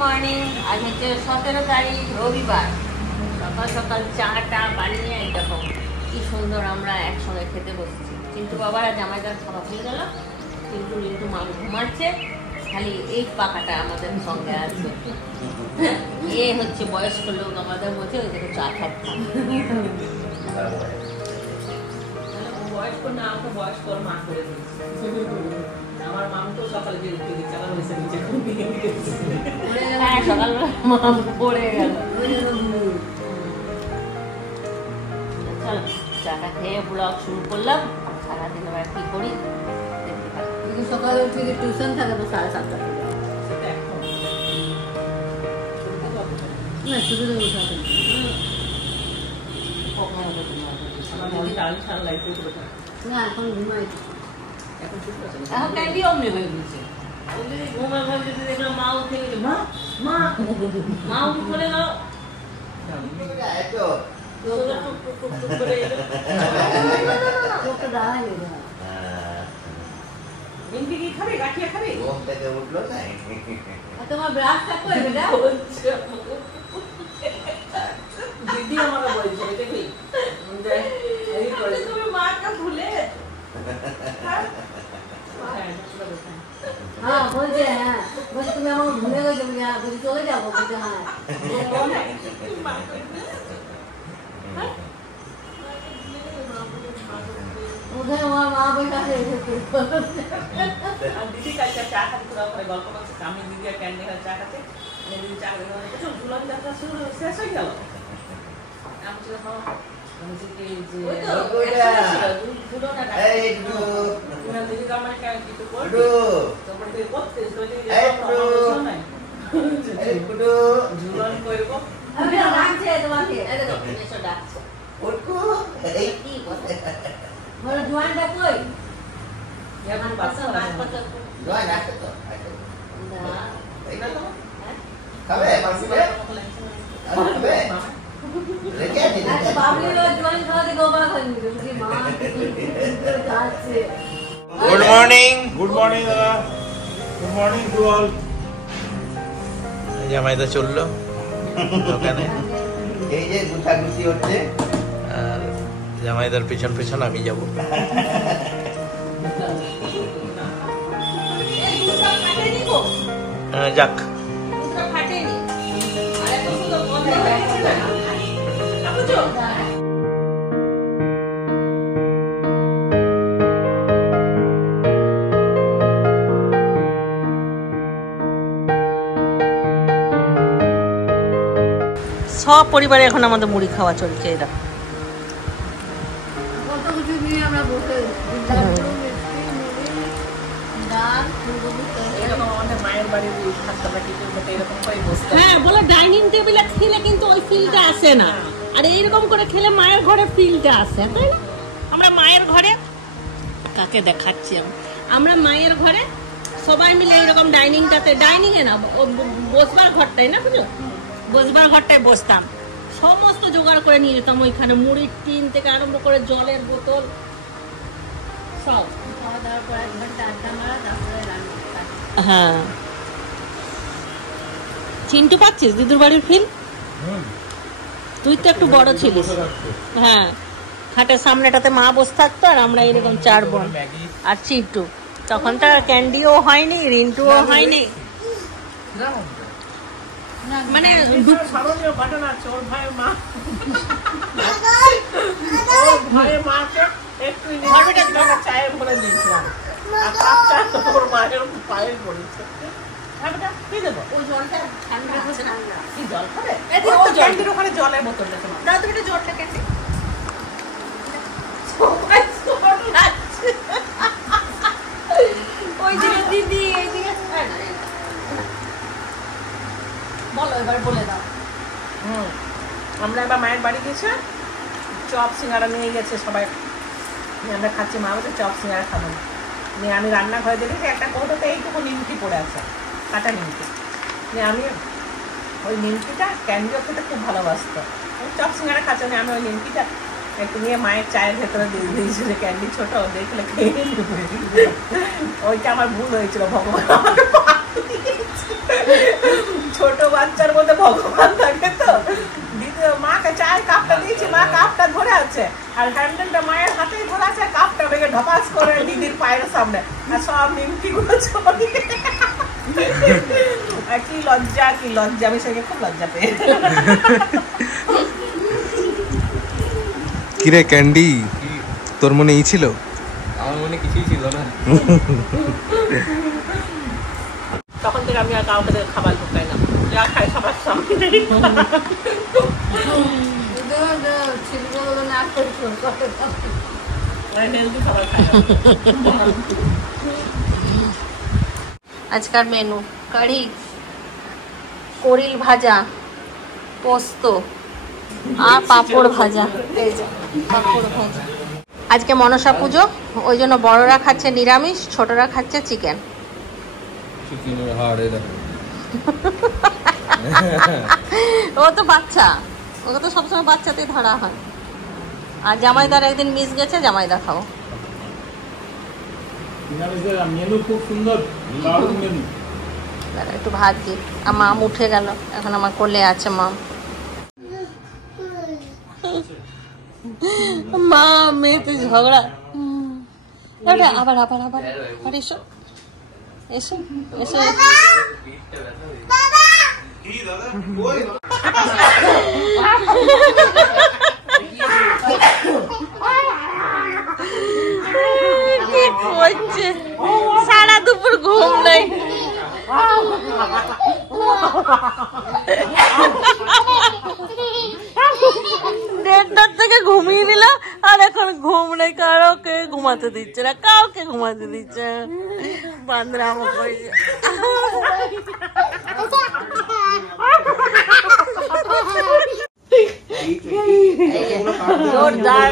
Morning. আজ হচ্ছে 17 তারিখ রবিবার। সকাল সকাল চাটা বানিয়ে এরকম কি সুন্দর আমরা একসঙ্গে খেতে বসেছি। কিন্তু বাবারা জামাইদার খাওয়া হয়ে গেল, কিন্তু রিন্টু মা ঘুমাচ্ছে, খালি এই পাখাটা আমাদের সঙ্গে আছে। এ হচ্ছে বয়স্ক লোক আমাদের মধ্যে, ওই দেখো চা খাচ্ছে। বয়স্ক না, আমাকে বয়স্ক মা করে দিয়েছে। আমার মাম তো সকালে যে উঠে দিচ্ছে, আমার হয়েছে নিচে ঘুমিয়ে গেছে। হ্যাঁ, সকালবেলা মাম পড়ে গেল। চলো চাটা খেয়ে ব্লগ শুরু করলাম। সারাদিন আবার কি করি দেখতে পাচ্ছি। সকালে উঠে টিউশন থাকে তো 7:30 থেকে। না, শুধু উঠা না, এখন ঘুমাই। এখন ক্যান্ডি অমনি হয়ে গেছে। ঘুমা ভাবছি দেখলাম মা উঠে গেছে। মা মা মা উঠে চলে গেল। তোমার ব্রাশটা কই বেটা? দিদি আমাকে বলছে দেখি তুমি মাকে ভুলে। হ্যাঁ বলছে, হ্যাঁ বলছে তুমি আমাকে ভুলে গেছো, বলছি চলে যাবো। বলছে হ্যাঁ। ওখানে আমার মা বইটা দিদি কাছে চা খাতে করে গল্প করছে। আমি দিদি আর ক্যান্ডি হয়ে চা খাতে, দিদি চা খাতে ঝুলন যাত্রা শুরু শেষ হয়ে গেল। আমি ছিল Good morning. Good morning, Dada. Good morning to all. জামাইদা চললো দোকানে, এই যে গুছাগুছি হচ্ছে, আর জামাইদার পেছন পেছন আমি যাব। যাক, সব পরিবারে এখন আমাদের মুড়ি খাওয়া চলছে। এরা হ্যাঁ বলে ডাইনিং টেবিলে খেলে কিন্তু ওই ফিলটা আসে না, আর এইরকম করে খেলে মায়ের ঘরে ফিলটা আসে, তাই না? আমরা মায়ের ঘরে কাকে দেখাচ্ছি, আমরা মায়ের ঘরে সবাই মিলে এইরকম ডাইনিংটাতে, ডাইনিং এ না বসবার ঘরটাই না, বুঝলো, বসবার ঘরটায় বসতাম, সমস্ত জোগাড় করে নিয়ে যেতাম। ওইখানে মুড়ির টিন থেকে আরম্ভ করে জলের বোতল সব। হ্যাঁ, চিন্টু পাচ্ছিস দিদুর বাড়ির ফিল? তুই তো একটু বড় ছিলিস। হ্যাঁ, খাটের সামনেটাতে মা বসে থাকতো, আর আমরা এরকম 4 বোন আর চিন্টু। তখন তো ক্যান্ডিও হয়নি, রিন্টুও হয়নি, মানে স্মরণীয় ঘটনা আছে। ওর ভাইয়ের মা, ওর ভাইয়ের মাকে একটু চায়ে ভরে দিয়েছিলাম, আর কাপটা ওর মায়ের পায়ে পড়েছে। ওখানে জলের বোতল জলটা কেটে ওই দিকে দিদি, এইদিকে বলো, এবার বলে দাও। আমরা এবার মায়ের বাড়ি গেছে, চপ সিঙ্গারা নিয়ে গেছে সবাই, আমরা খাচ্ছি। মা বলছে চপ সিঙ্গারা খাবো না, নিয়ে আমি রান্নাঘরে দেখেছি একটা কৌটোতে এইটুকু নিমকি পড়ে আছে, কাটা নিমকি। নিয়ে আমি ওই নিমকিটা, ক্যান্ডিও খেতে খুব ভালোবাসতো, চপ সিঙ্গারা খাচ্ছে, আমি ওই নিমকিটা একটু নিয়ে মায়ের চায়ের ভেতরে দিয়ে দিয়েছিল। ক্যান্ডি ছোট দেখলে খেয়ে নেবে, ওইটা আমার ভুল হয়েছিল, ভগবান ছোট বাচ্চার মধ্যে ভগবান থাকে তো। দিদি মাকে চায়ের কাপটা দিয়েছি, মা কাপটা ধরে আছে আর হ্যান্ডেলটা মায়ের হাতেই ধরে আছে, কাপটা ভেঙে ঢপাস করে দিদির পায়ের সামনে আর সব নিমকিগুলো ছড়িয়ে। কি লজ্জা, কি লজ্জা, আমি সেকে খুব লজ্জা পেয়ে। কিরে ক্যান্ডি, তোর মনে এই ছিল? আমার মনে কিছুই ছিল না। তখন থেকে আমি আর কাউকে খাবার ঢুকাই না, যা খাই সবার সামনে। হেলদি খাবার খাই। আজকার মেনু কারি, করিল ভাজা, পোস্ত আর পাঁপড় ভাজা। এই যে পাঁপড় ভাজা। আজকে মনসা পুজো, ওই জন্য বড়রা খাচ্ছে নিরামিষ, ছোটরা খাচ্ছে চিকেন। ও তো বাচ্চা, ওকে তো সবসময় বাচ্চাতেই ধরা হয়। আর জামাইদার একদিন মিস গেছে, জামাইদা খাও। মেনু খুব সুন্দর, দারুণ মেনু। একটু ভাত দিই। আর মাম উঠে গেল, এখন আমার কোলে আছে মাম। মা মেয়েতে ঝগড়া। আবার আবার আবার আর এসো এসো এসো। কি করছে? সারা দুপুর ঘুম নাই। দেড়টার থেকে ঘুমিয়ে নিল আর এখন ঘুম নেই, কারোকে ঘুমাতে দিচ্ছে না, কাউকে ঘুমাতে দিচ্ছে না। বান্দরা আমার কইছে জোরদার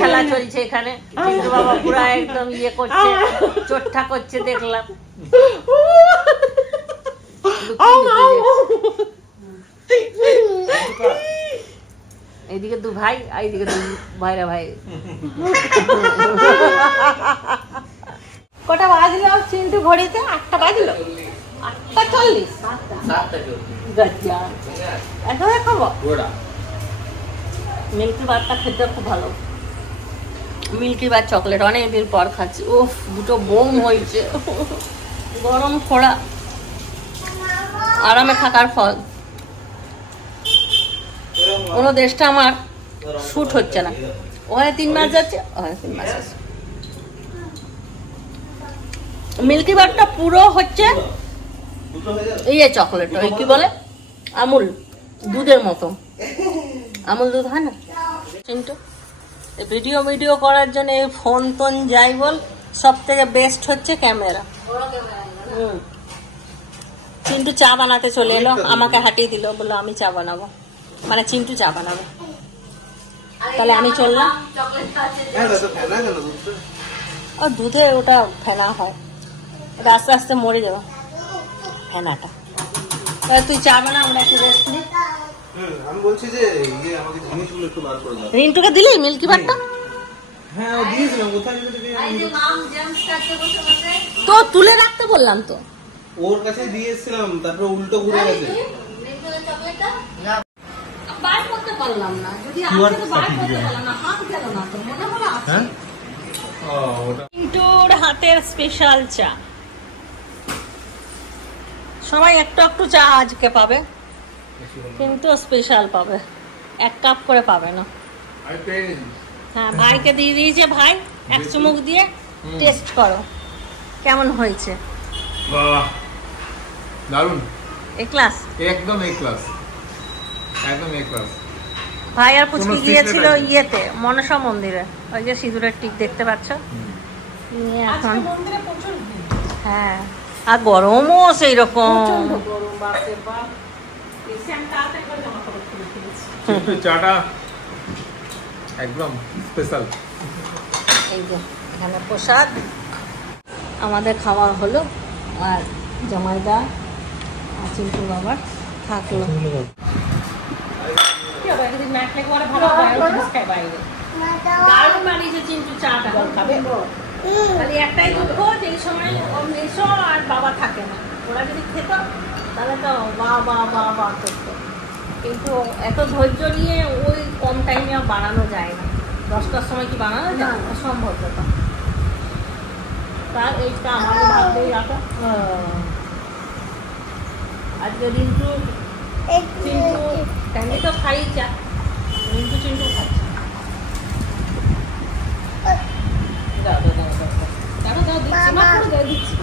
খেলা চলছে এখানে। কিন্তু বাবা পুরা একদম ইয়ে করছে, চোট্টা করছে দেখলাম। এইদিকে দু ভাই, এইদিকে দু ভাইরা ভাই। কটা বাজলো চিন্টু ঘড়িতে? 8টা বাজলো, 8:40। এখন খাবো মিল্কি বারটা, খেতে খুব ভালো। মিল্কি বার চকলেট অনেকদিন পর খাচ্ছি। উফ, দুটো বোম হয়েছে। গরম খোড়া, আরামে থাকার ফল। কোনো দেশটা আমার শুট হচ্ছে না। ওখানে 3 মাস যাচ্ছে, ওখানে 3 মাস আছে। মিল্কি বারটা পুরো হচ্ছে এই চকলেট, ওই কি বলে আমুল দুধের মতো। আমুল দুধ হয় না চিন্টু? ভিডিও করার জন্য এই ফোন টোন যাই বল, সব থেকে বেস্ট হচ্ছে ক্যামেরা। চিন্টু চা বানাতে চলে এলো, আমাকে হাঁটিয়ে দিল, বললো আমি চা বানাবো, মানে চিন্টু চা বানাবে। তাহলে আমি চললাম। ও দুধে ওটা ফেনা হয়, ওটা আস্তে আস্তে মরে যাবে ফেনাটা। তুই চা বানা, আমরা একটু রেস্ট নিই। আমি বলছি যে আমাকে জিনিসগুলো একটু বার করে দাও। রিন্টুকে দিলি মিল্কি বারটা? হ্যাঁ ও দিয়েছিলাম, কোথায় তো তুলে রাখতে বললাম তো, ওর কাছে দিয়েছিলাম, তারপরে উল্টো ঘুরে গেছে। বার করতে পারলাম না, যদি হাত গেল না তো মনে হলো আছে। রিন্টুর হাতের স্পেশাল চা। সবাই একটু একটু চা আজকে পাবে, কিন্তু স্পেশাল পাবে, 1 কাপ করে পাবে না। হ্যাঁ, ভাইকে দিয়ে দিয়েছে। ভাই 1 চুমুক দিয়ে টেস্ট করো কেমন হয়েছে। বাহ, দারুণ। এ ক্লাস, একদম এ ক্লাস, একদম এ ক্লাস। ভাই আর পুচকি গিয়েছিল ইয়েতে মনসা মন্দিরে, ওই যে সিঁদুরের টিক দেখতে পাচ্ছ। এখন হ্যাঁ, আর গরমও সেই রকম। চাটা একদম স্পেশাল। এই যে এখানে প্রসাদ আমাদের খাওয়া হলো, আর জামাইদা আর চিন্টু বাবার থাকলো। দারুণ বানিয়েছে চিন্টু চাটা। খালি একটাই দুঃখ যে এই সময় মেসো আর বাবা থাকে না, ওরা যদি খেত তাহলে তো বা করতো, কিন্তু এত ধৈর্য নিয়ে ওই কম টাইমে বানানো যায় না। 10টার সময় কি বানানো যায়? অসম্ভব ব্যাপার। তার এইটা আমাকে ভাবতেই রাখা। আজকে রিন্টু চিন্টু ক্যান্ডি তো খাই চা, রিন্টু চিন্টু খাচ্ছে। দাও দিচ্ছি, মা করে দাও দিচ্ছি।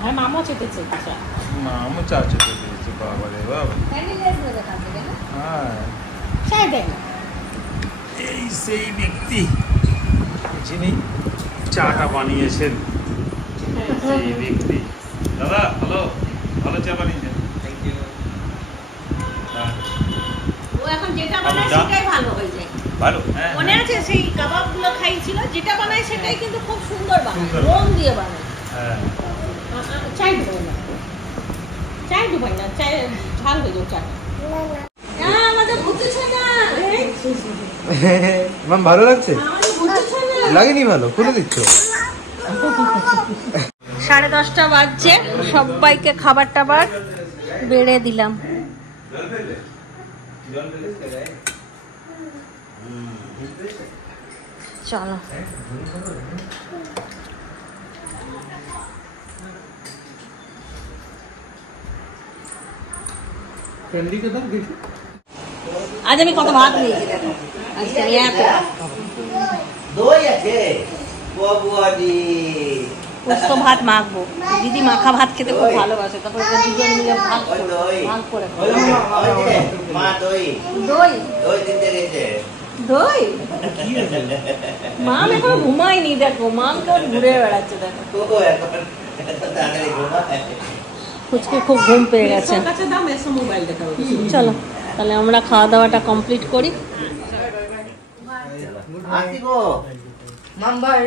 হ্যাঁ মামা চেটেছে চা। মামু চা চেটে দিয়েছে, বাবা রে বাবা। ক্যান্ডি লেস করে খাচ্ছে কেন? হ্যাঁ, চাই দেয় না। এই সেই ব্যক্তি যিনি চাটা বানিয়েছেন, সেই ব্যক্তি। দাদা হ্যালো, ভালো চা বানিয়েছেন। Thank you. ও এখন যেটা বানায় সেটাই ভালো হয়ে যায়। ভালো, হ্যাঁ। মনে আছে সেই কাবাবগুলো খাইছিল, যেটা বানায় সেটাই কিন্তু খুব সুন্দর বানায়, রং দিয়ে বানায়। হ্যাঁ, চাই ডুবাই না, চাই ডুবাই না, চাই ঝাল হয়ে যাও চা। আমাদের বুঝতেছে না, মাম ভালো লাগছে? আমাদের বুঝতেছে না। লাগেনি ভালো, খুলে দিচ্ছ? 10:30 বাজছে, সবাইকে খাবার টাবার বেড়ে দিলাম। চলো ক্যান্ডিকে দাও দেখি। আজ আমি কত ভাত নিয়েছি দেখো, আজকে আমি এত দই আছে বুয়াদি। পোস্ত ভাত মাখবো। দিদি মাখা ভাত খেতে খুব ভালোবাসে, তারপরে দুজন মিলে ভাগ ওই দই করে ওই যে মা দই দই দই দিতে গেছে। দই মাম এখন ঘুমায়নি, দেখো মাম কেমন ঘুরে বেড়াচ্ছে দেখো। ও এখন এত তাড়াতাড়ি ঘুমায়। ফুচকে খুব ঘুম পেয়ে গেছে। চলো তাহলে আমরা খাওয়া দাওয়াটা কমপ্লিট করি। আসিব মাম বাই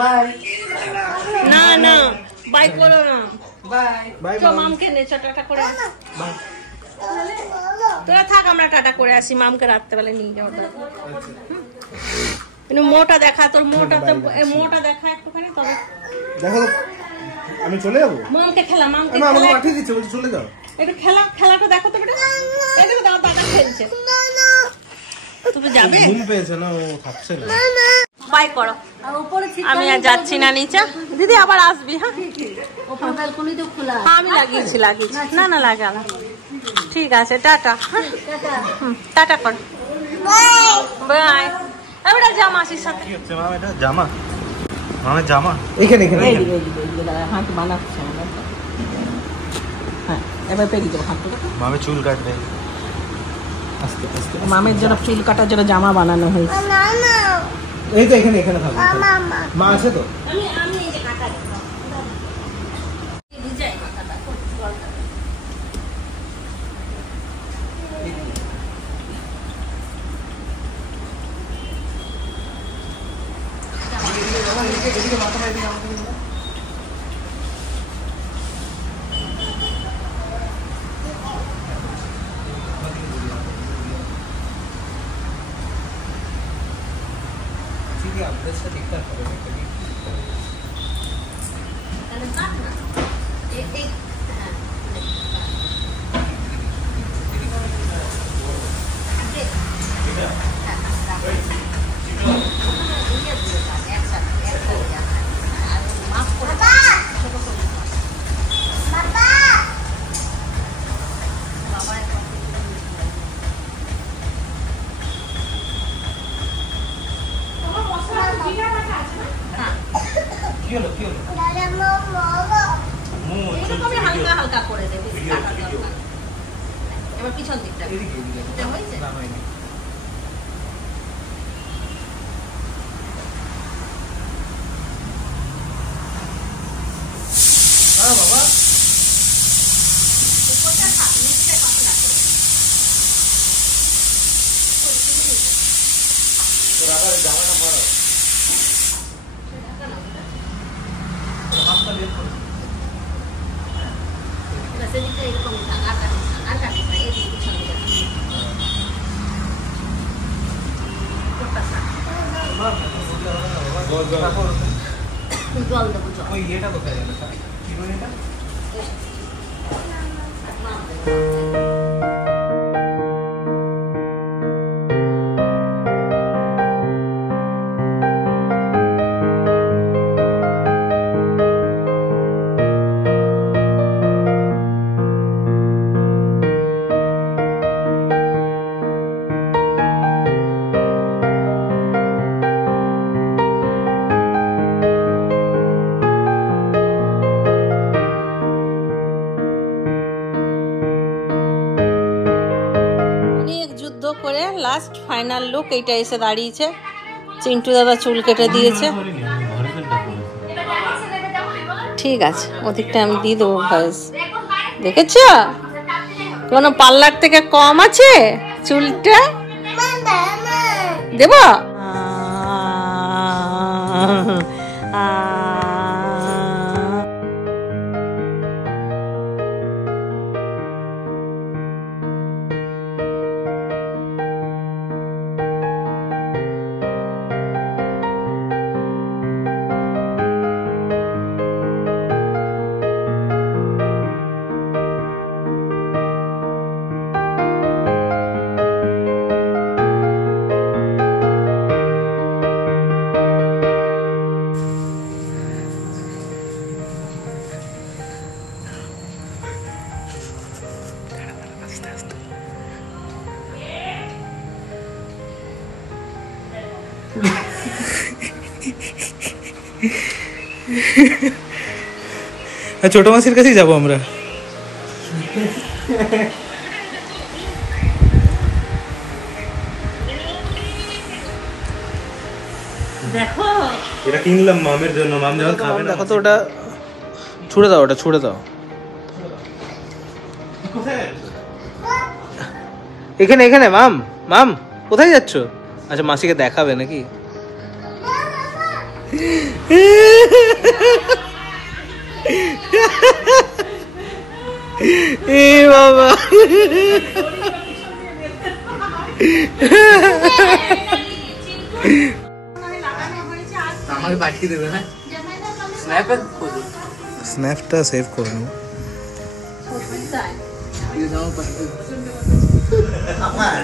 বাই না না বাই করো না, বাই। বাই তো মামকে নে টাটা করে। তোরা থাক, আমরা টাটা করে আসি, মামকে রাত্রেবেলা নিয়ে যাবো। কিন্তু মোটা দেখা, তোর মোটা তো মোটা দেখা একটুখানি, তবে দেখো আমি চলে যাবো। মামকে খেলা, মামকে আমাকে খেলা পাঠিয়ে দিচ্ছে, বলছি চলে যাও। একটু খেলাটা দেখো তো বেটা। এই দেখো দাদা খেলছে, তুমি যাবে? ঘুম পেয়েছে না, ও থাকছে না। বাই করো, আমি আর যাচ্ছি না নিচে। দিদি আবার আসবি। হ্যাঁ আমি লাগিয়েছি না না লাগালাম। ঠিক আছে টাটা। টাটা কর, বাই। এবারে যা মাসির সাথে। কি হচ্ছে মাম? এটা জামা, মামের জামা এখানে এখানে হাত বানাচ্ছে। হ্যাঁ এবার পেরিয়ে যাবো হাত। মামের চুল কাটবে। আস্তে আস্তে। মামের জন্য চুল কাটার জন্য জামা বানানো হয়েছে। এই তো এখানে এখানে থাকবে। মা আছে তো? আমি এই যে কাটা ডিজাইন মাথাটা হালকা হালকা করে দেবে। এবার পিছন দিকটা হয়েছে। উপরটা থাক, নিচটা পাতলা করে। জামাটা পরো। সেদিকটা এরকম থাক, আর কাটিস না, এদিকে পিছন দিকে। জল দেবো জল। ওই ইয়েটা কোথায় গেল কি বলে এটা অনেক যুদ্ধ করে লাস্ট ফাইনাল লুক এইটা এসে দাঁড়িয়েছে। চিন্টু দাদা চুল কেটে দিয়েছে। ঠিক আছে, ওদিকটা আমি দিয়ে দেবো ভয়েস। দেখেছ কোনো পার্লার থেকে কম আছে চুলটা? দেব ছোট মাসির কাছেই যাবো আমরা। দেখো এটা কিনলাম মামের জন্য, মাম যখন খাবে না। দেখো তো ওটা ছুড়ে দাও, ওটা ছুড়ে দাও। এখানে এখানে মাম, মাম কোথায় যাচ্ছ? আচ্ছা মাসিকে দেখাবে নাকি? এ বাবা আমাকে পাঠিয়ে দেবে। হ্যাঁ স্ন্যাপটা সেভ করে নেব। আমার